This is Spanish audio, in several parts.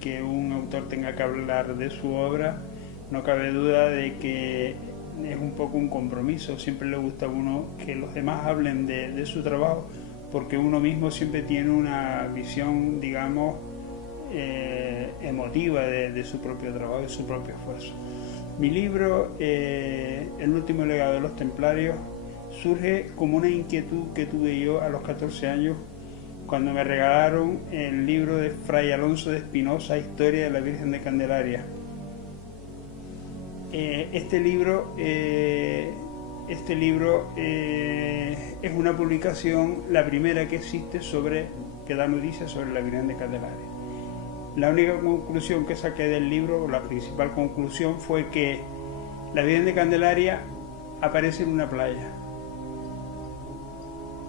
que un autor tenga que hablar de su obra, no cabe duda de que es un poco un compromiso. Siempre le gusta a uno que los demás hablen de su trabajo, porque uno mismo siempre tiene una visión, digamos, emotiva de su propio trabajo, de su propio esfuerzo. Mi libro, El último legado de los templarios, surge como una inquietud que tuve yo a los 14 años, cuando me regalaron el libro de Fray Alonso de Espinosa, Historia de la Virgen de Candelaria. Este libro es una publicación, la primera que existe que da noticias sobre la Virgen de Candelaria. La única conclusión que saqué del libro, o la principal conclusión, fue que la Virgen de Candelaria aparece en una playa.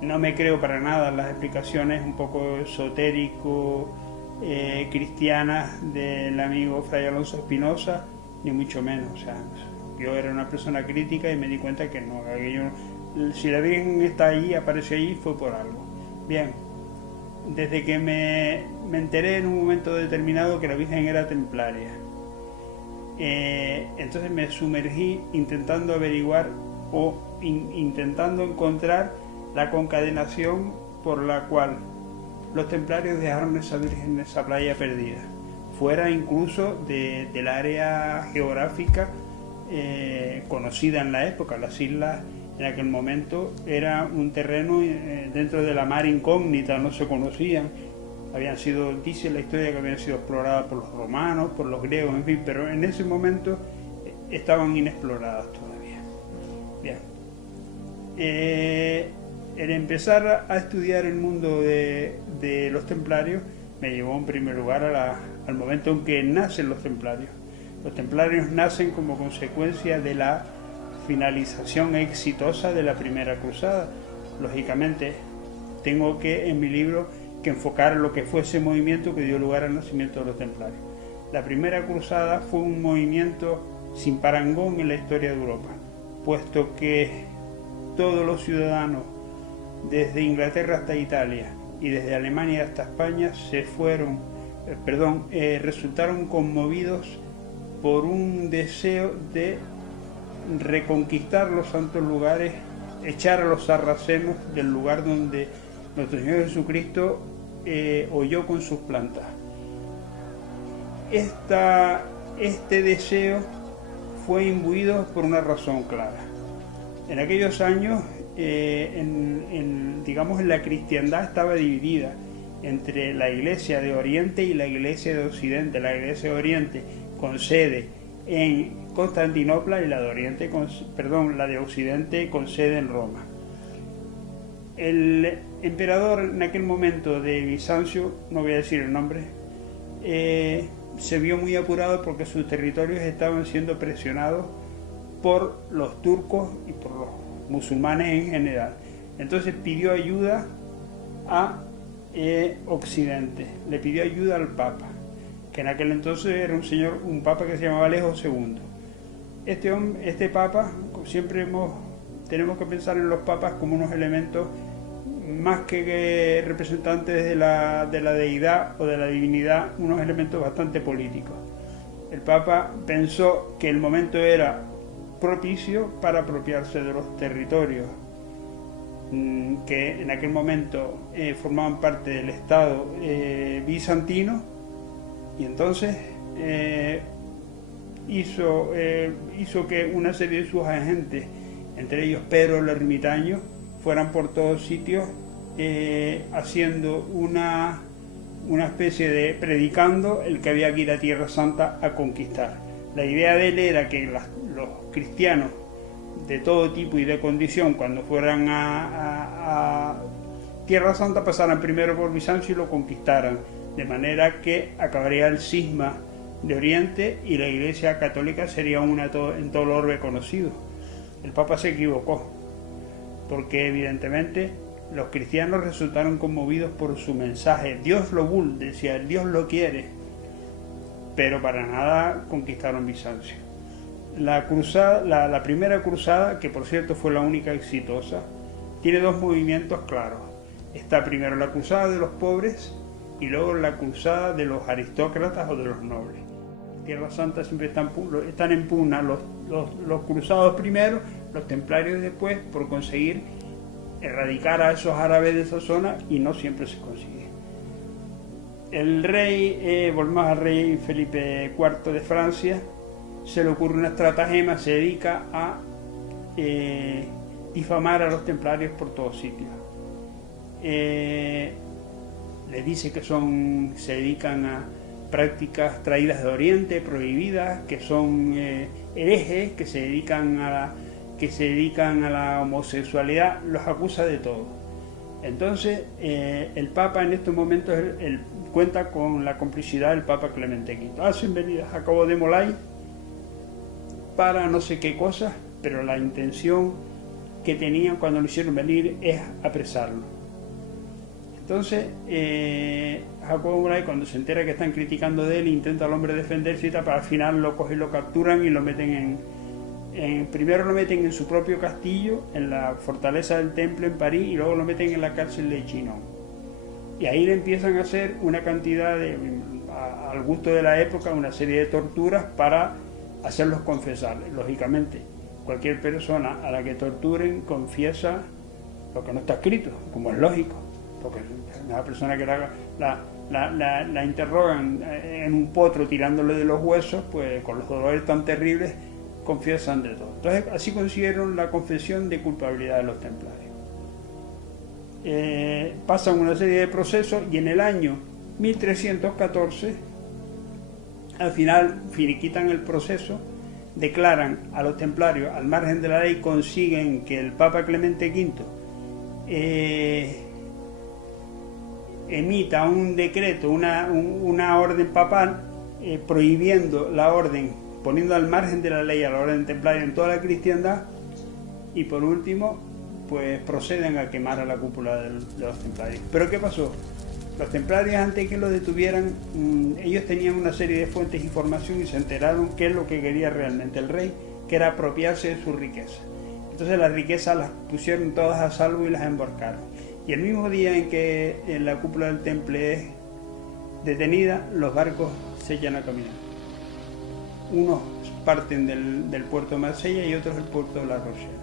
No me creo para nada las explicaciones un poco esotérico, cristianas del amigo Fray Alonso Espinosa, ni mucho menos. O sea, yo era una persona crítica y me di cuenta que no, si la Virgen está allí, apareció allí, fue por algo. Bien, desde que me enteré en un momento determinado que la Virgen era templaria, entonces me sumergí intentando averiguar o intentando encontrar la concadenación por la cual los templarios dejaron esa Virgen en esa playa perdida, fuera incluso del área geográfica conocida en la época. Las islas en aquel momento era un terreno dentro de la mar incógnita, no se conocían, dice la historia que habían sido exploradas por los romanos, por los griegos, en fin, pero en ese momento estaban inexploradas todavía. Bien. El empezar a estudiar el mundo de los templarios me llevó en primer lugar al momento en que nacen los templarios. Los templarios nacen como consecuencia de la finalización exitosa de la primera cruzada. Lógicamente, tengo que en mi libro que enfocar lo que fue ese movimiento que dio lugar al nacimiento de los templarios. La primera cruzada fue un movimiento sin parangón en la historia de Europa, puesto que todos los ciudadanos, desde Inglaterra hasta Italia y desde Alemania hasta España, resultaron conmovidos por un deseo de reconquistar los santos lugares, echar a los sarracenos del lugar donde nuestro Señor Jesucristo holló con sus plantas. Este deseo fue imbuido por una razón clara. En aquellos años, digamos, la cristiandad estaba dividida entre la Iglesia de Oriente y la Iglesia de Occidente. La Iglesia de Oriente con sede en Constantinopla y la de Occidente con sede en Roma. El emperador en aquel momento de Bizancio, no voy a decir el nombre, se vio muy apurado porque sus territorios estaban siendo presionados por los turcos y por los musulmanes en general. Entonces pidió ayuda a Occidente, le pidió ayuda al Papa, que en aquel entonces era un Papa que se llamaba Alejo II. Este Papa, siempre tenemos que pensar en los papas como unos elementos más que representantes de la deidad o de la divinidad, unos elementos bastante políticos. El Papa pensó que el momento era propicio para apropiarse de los territorios que en aquel momento formaban parte del Estado bizantino, y entonces hizo que una serie de sus agentes, entre ellos Pedro el Ermitaño, fueran por todos sitios haciendo una especie de predicando el que había que ir a Tierra Santa a conquistar. La idea de él era que los cristianos de todo tipo y de condición, cuando fueran a Tierra Santa, pasaran primero por Bizancio y lo conquistaran, de manera que acabaría el cisma de Oriente y la Iglesia Católica sería una en todo el orbe conocido. El Papa se equivocó, porque evidentemente los cristianos resultaron conmovidos por su mensaje. Dios lo decía, Dios lo quiere, pero para nada conquistaron Bizancio. La primera cruzada, que por cierto fue la única exitosa, tiene dos movimientos claros. Está primero la cruzada de los pobres, y luego la cruzada de los aristócratas o de los nobles. Tierra Santa siempre están en pugna los cruzados primero, los templarios después, por conseguir erradicar a esos árabes de esa zona, y no siempre se consigue. El rey, volvemos al rey Felipe IV de Francia, se le ocurre una estratagema, se dedica a difamar a los templarios por todos sitios. Le dice que se dedican a prácticas traídas de Oriente, prohibidas, que son herejes, que se dedican a la homosexualidad, los acusa de todo. Entonces, el Papa en estos momentos cuenta con la complicidad del Papa Clemente V. Hacen venir a Jacobo de Molay para no sé qué cosas, pero la intención que tenían cuando lo hicieron venir es apresarlo. Entonces, Jacobo de Molay, cuando se entera que están criticando de él, intenta al hombre defenderse y tal, pero al final lo cogen, lo capturan y lo meten primero lo meten en su propio castillo, en la fortaleza del Temple en París, y luego lo meten en la cárcel de Chinon. Y ahí le empiezan a hacer una cantidad al gusto de la época, una serie de torturas para hacerlos confesar. Lógicamente, cualquier persona a la que torturen confiesa lo que no está escrito, como es lógico, porque una persona que la interrogan en un potro tirándole de los huesos, pues con los dolores tan terribles confiesan de todo. Entonces así consiguieron la confesión de culpabilidad de los templarios. Pasan una serie de procesos y en el año 1314 al final finiquitan el proceso, declaran a los templarios al margen de la ley, consiguen que el Papa Clemente V emita un decreto, una orden papal prohibiendo la orden, poniendo al margen de la ley a la orden templaria en toda la cristiandad, y por último pues proceden a quemar a la cúpula de los templarios. ¿Pero qué pasó? Los templarios, antes que lo detuvieran, ellos tenían una serie de fuentes de información y se enteraron qué es lo que quería realmente el rey, que era apropiarse de su riqueza. Entonces las riquezas las pusieron todas a salvo y las embarcaron. Y el mismo día en que la cúpula del temple es detenida, los barcos se echan a caminar. Unos parten del puerto de Marsella y otros del puerto de La Rochelle,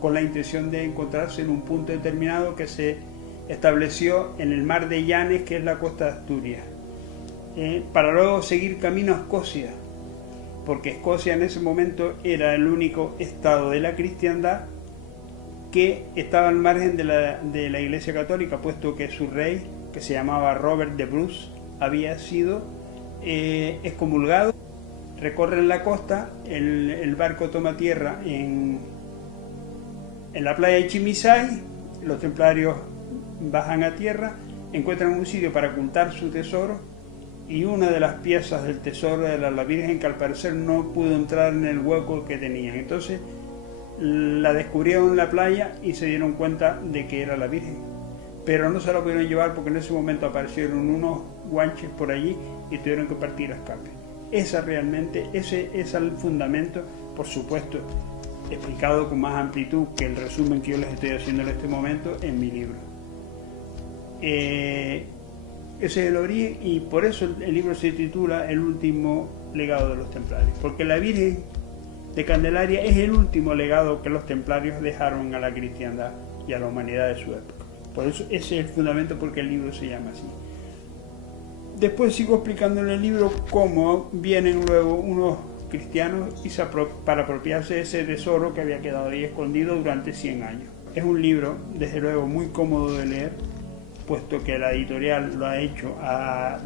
con la intención de encontrarse en un punto determinado que se estableció en el mar de Llanes, que es la costa de Asturias, para luego seguir camino a Escocia, porque Escocia en ese momento era el único estado de la cristiandad que estaba al margen de la Iglesia Católica, puesto que su rey, que se llamaba Robert de Bruce, había sido excomulgado. Recorren la costa, el barco toma tierra en la playa de Chimisay, los templarios bajan a tierra, encuentran un sitio para ocultar su tesoro, y una de las piezas del tesoro era la Virgen, que al parecer no pudo entrar en el hueco que tenían. Entonces la descubrieron en la playa y se dieron cuenta de que era la Virgen, pero no se la pudieron llevar porque en ese momento aparecieron unos guanches por allí y tuvieron que partir a escape. Ese es el fundamento, por supuesto, explicado con más amplitud que el resumen que yo les estoy haciendo en este momento en mi libro. Ese es el origen, y por eso el libro se titula El último legado de los templarios, porque la Virgen de Candelaria es el último legado que los templarios dejaron a la cristiandad y a la humanidad de su época. Por eso ese es el fundamento porque el libro se llama así. Después sigo explicando en el libro cómo vienen luego unos cristianos para apropiarse de ese tesoro que había quedado ahí escondido durante 100 años. Es un libro, desde luego, muy cómodo de leer, puesto que la editorial lo ha hecho a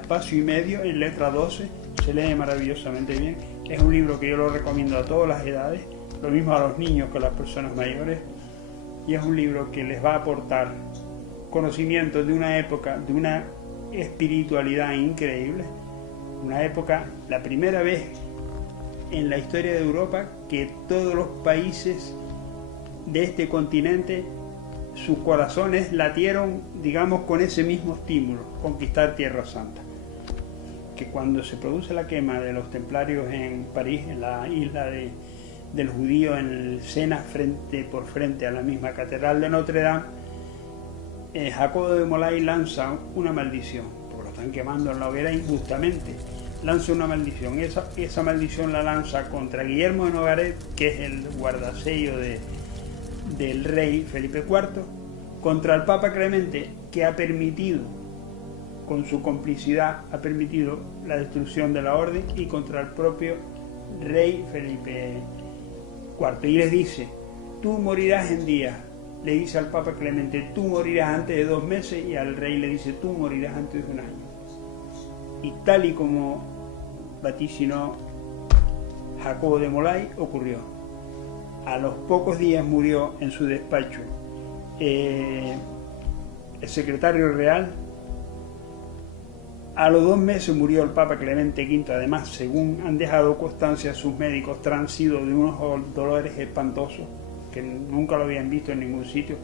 espacio y medio, en letra 12, se lee maravillosamente bien. Es un libro que yo lo recomiendo a todas las edades, lo mismo a los niños que a las personas mayores, y es un libro que les va a aportar conocimiento de una época, de una espiritualidad increíble, una época, la primera vez en la historia de Europa que todos los países de este continente, sus corazones latieron, digamos, con ese mismo estímulo, conquistar Tierra Santa. Que cuando se produce la quema de los templarios en París, en la isla del judío, en el Sena, frente por frente a la misma catedral de Notre Dame, Jacobo de Molay lanza una maldición, porque lo están quemando en la hoguera injustamente. Lanza una maldición, esa maldición la lanza contra Guillermo de Nogaret, que es el guardasello del rey Felipe IV, contra el Papa Clemente, que ha permitido, con su complicidad, ha permitido la destrucción de la orden, y contra el propio rey Felipe IV. Y les dice: tú morirás en días. Le dice al Papa Clemente: tú morirás antes de 2 meses, y al rey le dice: tú morirás antes de 1 año. Y tal y como vaticinó Jacobo de Molay, ocurrió. A los pocos días murió en su despacho el secretario real. A los 2 meses murió el Papa Clemente V. Además, según han dejado constancia sus médicos, transido de unos dolores espantosos que nunca lo habían visto en ningún sitio.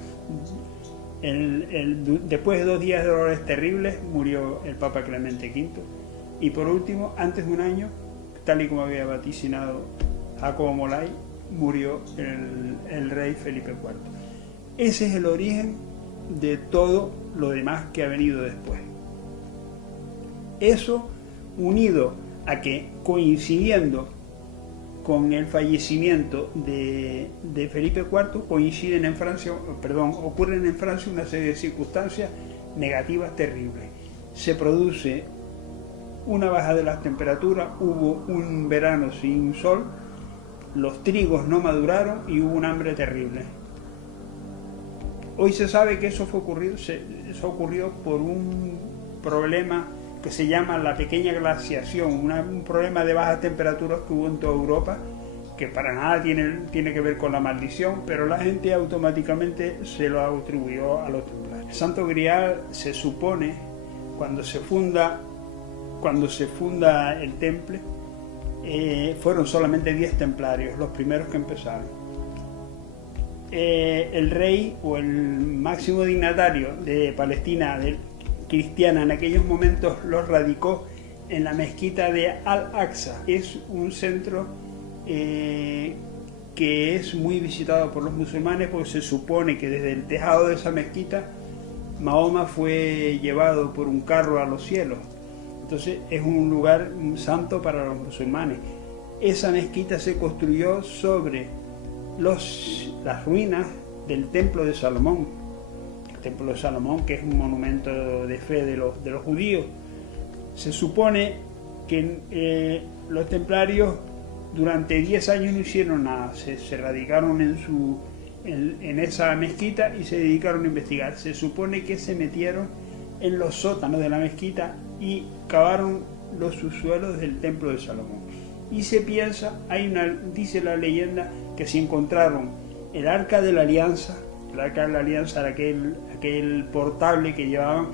Después de 2 días de dolores terribles, murió el Papa Clemente V. Y por último, antes de 1 año, tal y como había vaticinado Jacobo Molay, murió el rey Felipe IV. Ese es el origen de todo lo demás que ha venido después. Eso, unido a que, coincidiendo con el fallecimiento de Felipe IV, ocurren en Francia una serie de circunstancias negativas terribles. Se produce una baja de las temperaturas, hubo un verano sin sol, los trigos no maduraron y hubo un hambre terrible. Hoy se sabe que eso ocurrió por un problema que se llama la pequeña glaciación, un problema de bajas temperaturas que hubo en toda Europa, que para nada tiene que ver con la maldición, pero la gente automáticamente se lo atribuyó a los templarios. El Santo Grial se supone, cuando se funda el temple, fueron solamente 10 templarios, los primeros que empezaron. El rey o el máximo dignatario de Palestina cristiana en aquellos momentos los radicó en la mezquita de Al-Aqsa. Es un centro que es muy visitado por los musulmanes, porque se supone que desde el tejado de esa mezquita Mahoma fue llevado por un carro a los cielos. Entonces es un lugar santo para los musulmanes. Esa mezquita se construyó sobre las ruinas del templo de Salomón. El templo de Salomón, que es un monumento de fe de los judíos. Se supone que los templarios durante 10 años no hicieron nada, se radicaron en esa mezquita y se dedicaron a investigar. Se supone que se metieron en los sótanos de la mezquita y cavaron los subsuelos del templo de Salomón. Y se piensa, dice la leyenda, que se encontraron el Arca de la Alianza. El Arca de la Alianza era aquel portable que llevaban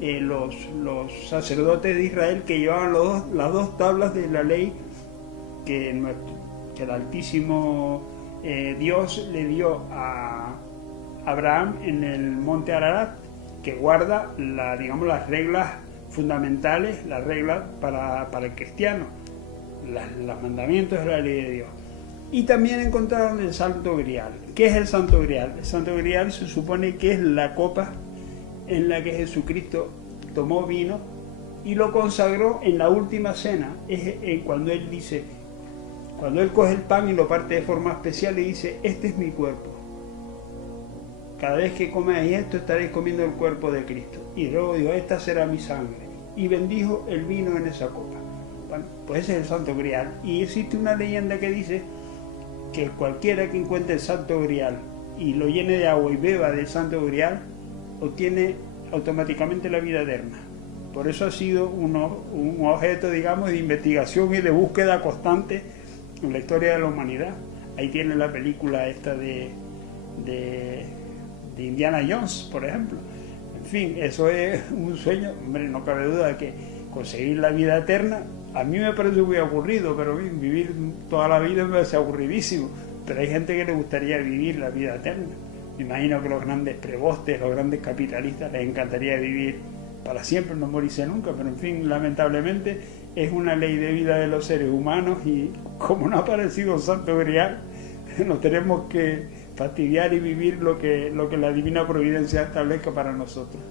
los sacerdotes de Israel, que llevaban las 2 tablas de la ley que el Altísimo Dios le dio a Abraham en el monte Ararat, que guarda las reglas fundamentales, las reglas para el cristiano, los mandamientos de la ley de Dios. Y también encontraron el Santo Grial. ¿Qué es el Santo Grial? El Santo Grial se supone que es la copa en la que Jesucristo tomó vino y lo consagró en la última cena. Es cuando él coge el pan y lo parte de forma especial y dice: este es mi cuerpo. Cada vez que comáis esto estaréis comiendo el cuerpo de Cristo. Y luego dijo: esta será mi sangre. Y bendijo el vino en esa copa. Bueno, pues ese es el Santo Grial. Y existe una leyenda que dice que cualquiera que encuentre el Santo Grial y lo llene de agua y beba del Santo Grial, obtiene automáticamente la vida eterna. Por eso ha sido un objeto, digamos, de investigación y de búsqueda constante en la historia de la humanidad. Ahí tiene la película esta de Indiana Jones, por ejemplo. En fin, eso es un sueño. Hombre, no cabe duda de que conseguir la vida eterna, a mí me parece muy aburrido, pero vivir toda la vida me parece aburridísimo. Pero hay gente que le gustaría vivir la vida eterna. Me imagino que los grandes prebostes, los grandes capitalistas, les encantaría vivir para siempre, no morirse nunca. Pero en fin, lamentablemente es una ley de vida de los seres humanos, y como no ha aparecido el Santo Grial, nos tenemos que fastidiar y vivir lo que la divina providencia establezca para nosotros.